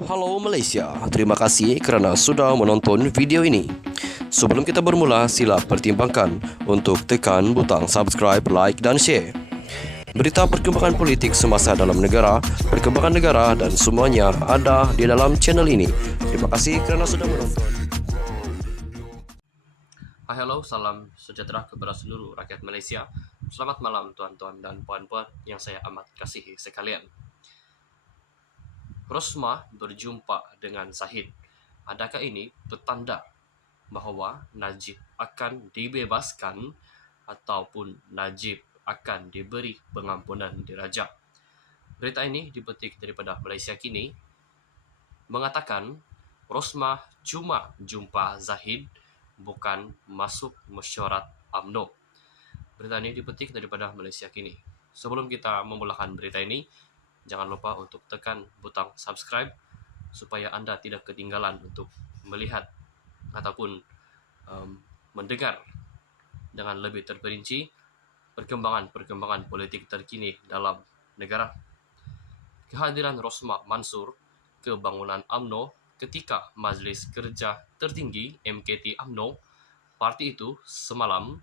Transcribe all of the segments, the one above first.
Halo Malaysia, terima kasih kerana sudah menonton video ini. Sebelum kita bermula, sila pertimbangkan untuk tekan butang subscribe, like dan share. Berita perkembangan politik semasa dalam negara, perkembangan negara dan semuanya ada di dalam channel ini. Terima kasih kerana sudah menonton. Halo, salam sejahtera kepada seluruh rakyat Malaysia. Selamat malam tuan-tuan dan puan-puan yang saya amat kasihi sekalian. Rosmah berjumpa dengan Zahid. Adakah ini petanda bahawa Najib akan dibebaskan ataupun Najib akan diberi pengampunan dirajak? Berita ini dipetik daripada Malaysia Kini mengatakan Rosmah cuma jumpa Zahid, bukan masuk mesyuarat UMNO. Berita ini dipetik daripada Malaysia Kini. Sebelum kita memulakan berita ini, jangan lupa untuk tekan butang subscribe supaya anda tidak ketinggalan untuk melihat ataupun mendengar dengan lebih terperinci perkembangan politik terkini dalam negara. Kehadiran Rosmah Mansur ke bangunan UMNO ketika Majlis Kerja Tertinggi MKT UMNO, parti itu semalam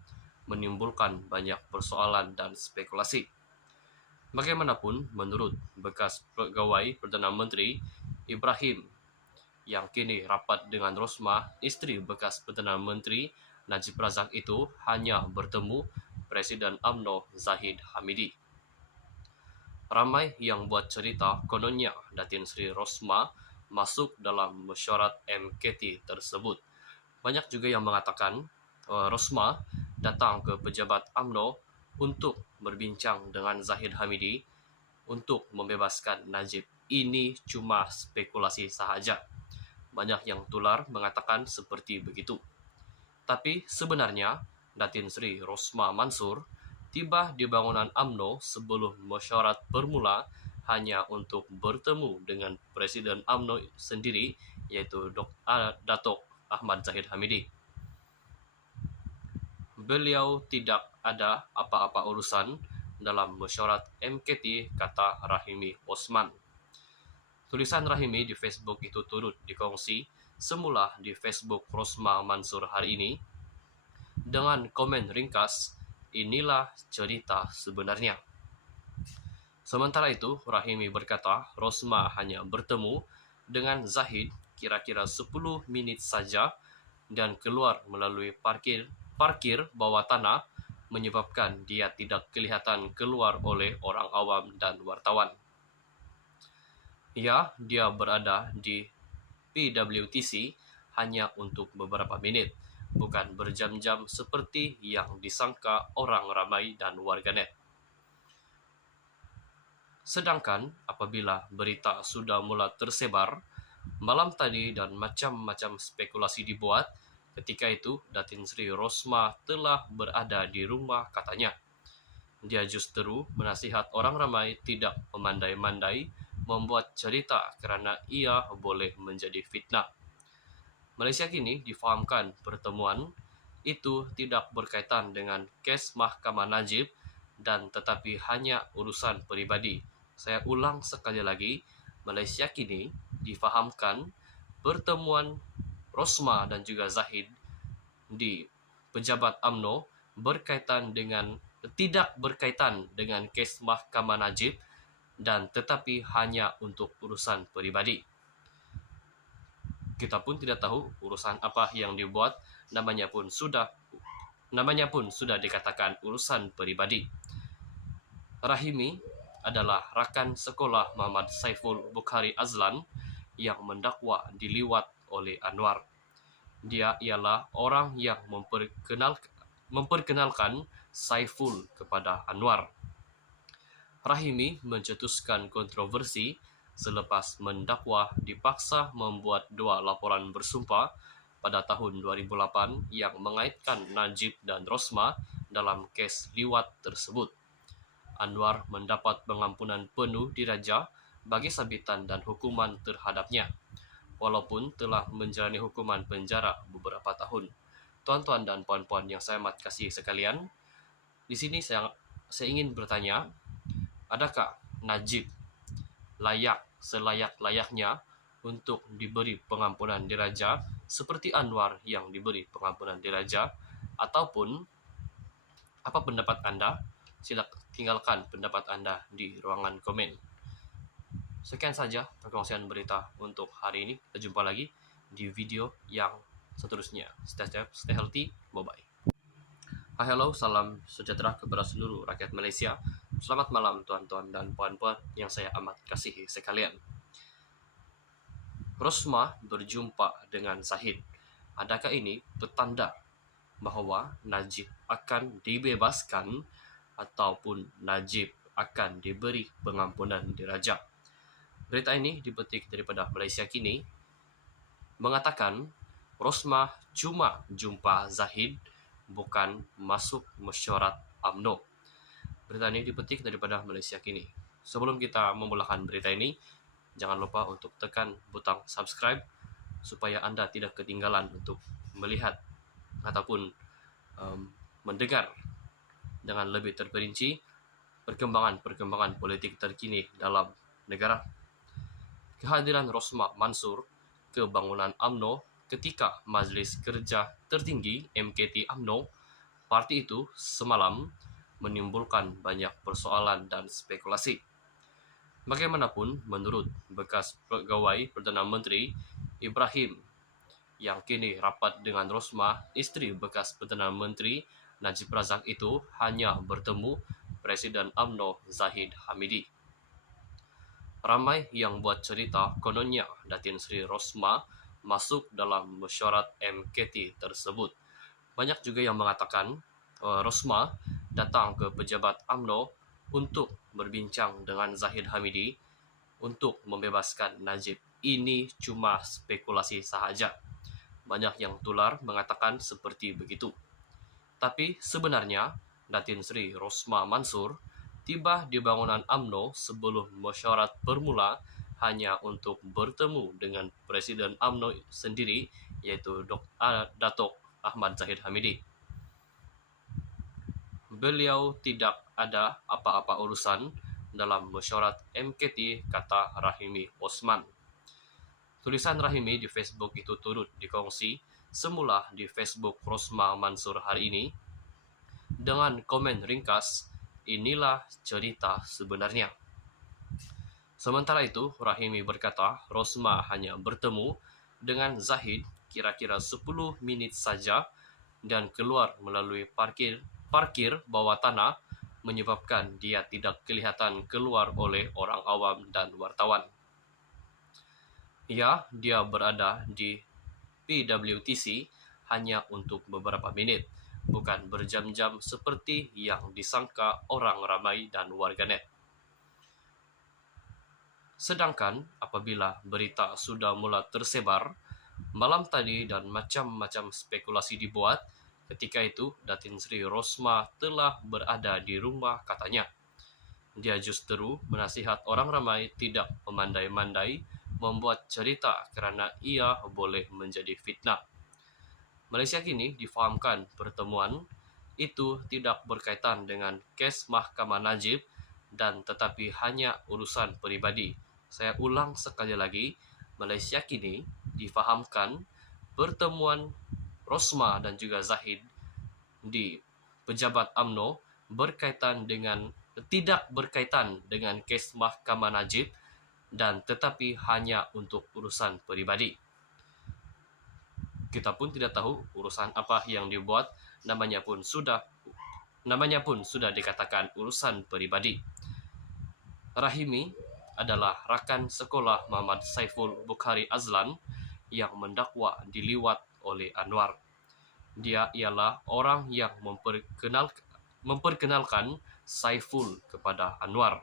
menimbulkan banyak persoalan dan spekulasi. Bagaimanapun, menurut bekas pegawai Perdana Menteri Ibrahim yang kini rapat dengan Rosmah, isteri bekas Perdana Menteri Najib Razak itu hanya bertemu Presiden UMNO Zahid Hamidi. Ramai yang buat cerita kononnya Datin Sri Rosmah masuk dalam mesyuarat MKT tersebut. Banyak juga yang mengatakan Rosmah datang ke pejabat UMNO untuk berbincang dengan Zahid Hamidi untuk membebaskan Najib. Ini cuma spekulasi sahaja. Banyak yang tular mengatakan seperti begitu. Tapi sebenarnya Datin Sri Rosmah Mansur tiba di bangunan UMNO sebelum mesyuarat bermula hanya untuk bertemu dengan Presiden UMNO sendiri, iaitu Datuk Ahmad Zahid Hamidi. Beliau tidak ada apa-apa urusan dalam mesyuarat MKT, kata Rahimi Osman. Tulisan Rahimi di Facebook itu turut dikongsi semula di Facebook Rosmah Mansur hari ini dengan komen ringkas, inilah cerita sebenarnya. Sementara itu, Rahimi berkata Rosmah hanya bertemu dengan Zahid kira-kira 10 minit saja dan keluar melalui parkir bawah tanah, menyebabkan dia tidak kelihatan keluar oleh orang awam dan wartawan. Ya, dia berada di PWTC hanya untuk beberapa menit, bukan berjam-jam seperti yang disangka orang ramai dan warganet. Sedangkan apabila berita sudah mula tersebar malam tadi dan macam-macam spekulasi dibuat, ketika itu Datin Sri Rosmah telah berada di rumah katanya. Dia justru menasihat orang ramai tidak memandai-mandai membuat cerita kerana ia boleh menjadi fitnah. Malaysia Kini difahamkan pertemuan itu tidak berkaitan dengan kes Mahkamah Najib dan tetapi hanya urusan peribadi. Saya ulang sekali lagi, Malaysia Kini difahamkan pertemuan Rosmah dan juga Zahid di pejabat UMNO tidak berkaitan dengan kes Mahkamah Najib dan tetapi hanya untuk urusan peribadi. Kita pun tidak tahu urusan apa yang dibuat, namanya pun sudah dikatakan urusan peribadi. Rahimi adalah rakan sekolah Muhammad Saiful Bukhari Azlan yang mendakwa diliwat oleh Anwar. Dia ialah orang yang memperkenalkan Saiful kepada Anwar. Rahimi mencetuskan kontroversi selepas mendakwa dipaksa membuat 2 laporan bersumpah pada tahun 2008 yang mengaitkan Najib dan Rosmah dalam kes liwat tersebut. Anwar mendapat pengampunan penuh diraja bagi sabitan dan hukuman terhadapnya, walaupun telah menjalani hukuman penjara beberapa tahun. Tuan-tuan dan puan-puan yang saya amat kasih sekalian, di sini saya ingin bertanya, adakah Najib layak selayak-layaknya untuk diberi pengampunan diraja seperti Anwar yang diberi pengampunan diraja, ataupun apa pendapat Anda? Sila tinggalkan pendapat Anda di ruangan komen. Sekian saja perkongsian berita untuk hari ini. Kita jumpa lagi di video yang seterusnya. Stay safe, stay healthy, bye-bye. Hello, salam sejahtera kepada seluruh rakyat Malaysia. Selamat malam tuan-tuan dan puan-puan yang saya amat kasihi sekalian. Rosmah berjumpa dengan Zahid. Adakah ini petanda bahawa Najib akan dibebaskan ataupun Najib akan diberi pengampunan diraja? Berita ini dipetik daripada Malaysia Kini mengatakan Rosmah cuma jumpa Zahid, bukan masuk mesyuarat UMNO. Berita ini dipetik daripada Malaysia Kini. Sebelum kita memulakan berita ini, jangan lupa untuk tekan butang subscribe supaya Anda tidak ketinggalan untuk melihat ataupun mendengar dengan lebih terperinci perkembangan politik terkini dalam negara. Kehadiran Rosmah Mansur ke bangunan UMNO ketika Majlis Kerja Tertinggi MKT UMNO, parti itu semalam menimbulkan banyak persoalan dan spekulasi. Bagaimanapun, menurut bekas pegawai Perdana Menteri Ibrahim yang kini rapat dengan Rosmah, isteri bekas Perdana Menteri Najib Razak itu hanya bertemu Presiden UMNO Zahid Hamidi. Ramai yang buat cerita kononnya Datin Sri Rosmah masuk dalam mesyuarat MKT tersebut. Banyak juga yang mengatakan Rosmah datang ke pejabat UMNO untuk berbincang dengan Zahid Hamidi untuk membebaskan Najib. Ini cuma spekulasi sahaja. Banyak yang tular mengatakan seperti begitu. Tapi sebenarnya Datin Sri Rosmah Mansur tiba di bangunan UMNO sebelum mesyuarat bermula hanya untuk bertemu dengan Presiden UMNO sendiri, yaitu Datuk Ahmad Zahid Hamidi. Beliau tidak ada apa-apa urusan dalam mesyuarat MKT, kata Rahimi Osman. Tulisan Rahimi di Facebook itu turut dikongsi semula di Facebook Rosmah Mansur hari ini dengan komen ringkas, inilah cerita sebenarnya. Sementara itu, Rahimi berkata Rosmah hanya bertemu dengan Zahid kira-kira 10 menit saja dan keluar melalui parkir bawah tanah, menyebabkan dia tidak kelihatan keluar oleh orang awam dan wartawan. Ya, dia berada di PWTC hanya untuk beberapa menit, bukan berjam-jam seperti yang disangka orang ramai dan warganet. Sedangkan apabila berita sudah mula tersebar malam tadi dan macam-macam spekulasi dibuat, ketika itu Datin Sri Rosmah telah berada di rumah katanya. Dia justru menasihat orang ramai tidak memandai-mandai membuat cerita kerana ia boleh menjadi fitnah. Malaysia Kini difahamkan pertemuan itu tidak berkaitan dengan kes Mahkamah Najib dan tetapi hanya urusan peribadi. Saya ulang sekali lagi, Malaysia Kini difahamkan pertemuan Rosmah dan juga Zahid di pejabat UMNO tidak berkaitan dengan kes Mahkamah Najib dan tetapi hanya untuk urusan peribadi. Kita pun tidak tahu urusan apa yang dibuat, namanya pun sudah dikatakan urusan peribadi. Rahimi adalah rakan sekolah Muhammad Saiful Bukhari Azlan yang mendakwa diliwat oleh Anwar. Dia ialah orang yang memperkenalkan Saiful kepada Anwar.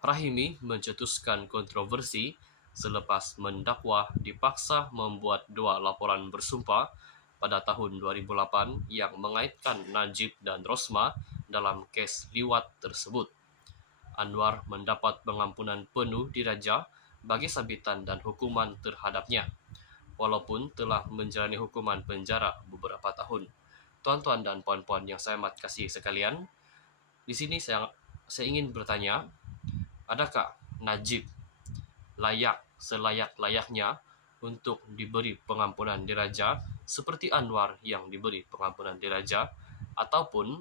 Rahimi mencetuskan kontroversi selepas mendakwa dipaksa membuat 2 laporan bersumpah pada tahun 2008 yang mengaitkan Najib dan Rosmah dalam kes liwat tersebut. Anwar mendapat pengampunan penuh diraja bagi sabitan dan hukuman terhadapnya, walaupun telah menjalani hukuman penjara beberapa tahun. Tuan-tuan dan puan-puan yang saya amat kasih sekalian, di sini saya ingin bertanya, adakah Najib layak selayak-layaknya untuk diberi pengampunan diraja seperti Anwar yang diberi pengampunan diraja, ataupun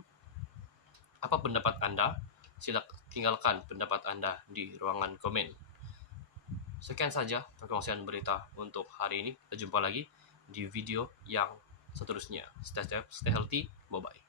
apa pendapat Anda? Sila tinggalkan pendapat Anda di ruangan komen. Sekian saja perkongsian berita untuk hari ini. Kita jumpa lagi di video yang seterusnya. Stay safe, stay healthy, bye-bye.